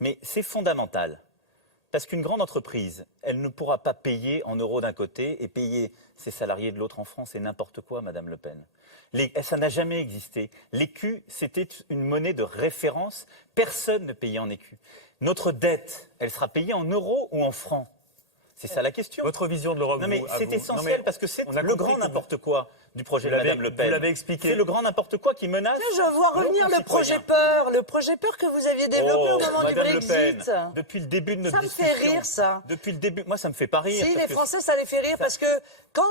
Mais c'est fondamental. Parce qu'une grande entreprise, elle ne pourra pas payer en euros d'un côté et payer ses salariés de l'autre en France. C'est n'importe quoi, Madame Le Pen. Ça n'a jamais existé. L'écu, c'était une monnaie de référence. Personne ne payait en écu. Notre dette, elle sera payée en euros ou en francs? C'est ça la question. Votre vision de l'Europe, non mais c'est essentiel parce que c'est le grand n'importe quoi du projet de Madame Le Pen. Vous l'avez expliqué. C'est le grand n'importe quoi qui menace. Je vois revenir le projet peur que vous aviez développé au moment Madame du Le Pen, Brexit. depuis le début de notre Ça me discussion. fait rire, ça. Depuis le début, moi ça me fait pas rire. Si, parce les que Français, ça les fait rire parce que quand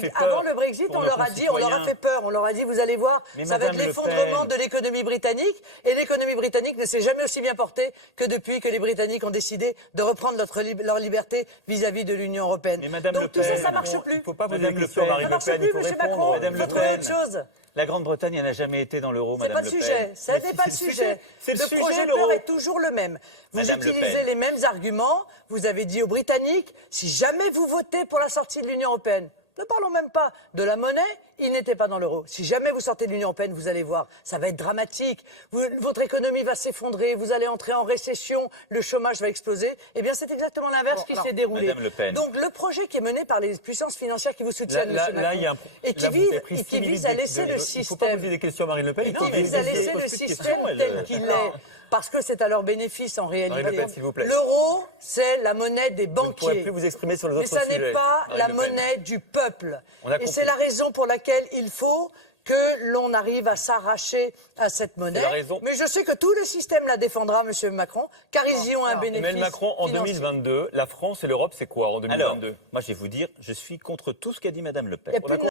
fait peur avant le Brexit, pour on nos leur a dit, on leur a concitoyens. fait peur. On leur a dit, vous allez voir, Mais ça va être Madame Le l'effondrement Pen. de l'économie britannique. Et l'économie britannique ne s'est jamais aussi bien portée que depuis que les Britanniques ont décidé de reprendre leur liberté vis-à-vis de l'Union européenne. Mais Madame Donc Le tout ça, Pen, ça marche Il plus. ne faut pas poser Madame des Le questions à Pen. Marine Ça Le marche Pen, il plus, faut monsieur répondre. Macron. Madame Il Le faut trouver Pen. autre chose. La Grande-Bretagne, elle n'a jamais été dans l'euro, C'est Madame pas le Le Pen. sujet. Ça Mais n'est pas le c'est sujet. C'est le Le sujet, projet l'euro. peur est toujours le même. Vous Madame Le utilisez Pen. les mêmes arguments. Vous avez dit aux Britanniques, si jamais vous votez pour la sortie de l'Union européenne, ne parlons même pas de la monnaie, ils n'étaient pas dans l'euro. Si jamais vous sortez de l'Union européenne, vous allez voir, ça va être dramatique. Votre économie va s'effondrer, vous allez entrer en récession, le chômage va exploser. Eh bien, c'est exactement l'inverse qui s'est déroulé. Madame Le Pen. Donc, le projet qui est mené par les puissances financières qui vous soutiennent, Là, monsieur là, il y a Macron, un- et qui là, vous avez pris vise 6 minutes à laisser de- le Il ne faut pas système. poser des questions à Marine Le Pen. Et il qui faut vise à laisser- laisser pose le plus de système questions, elle. tel qu'il est, parce que c'est à leur bénéfice en réalité. Marine Le Pen, s'il vous plaît. L'euro, c'est la monnaie des Vous ne pourrez banquiers. plus vous exprimer sur les Mais autres ça sujets. n'est pas Marine la Le Pen. monnaie du peuple. On a Et compris. c'est la raison pour laquelle il faut que l'on arrive à s'arracher à cette monnaie. la raison. Mais je sais que tout le système la défendra, monsieur Macron, car ils y ont un bénéfice. Emmanuel Macron, en financier. 2022, la France et l'Europe, c'est quoi en Alors, 2022? moi je vais vous dire, je suis contre tout ce qu'a dit Madame Le Pen. Il y a plus de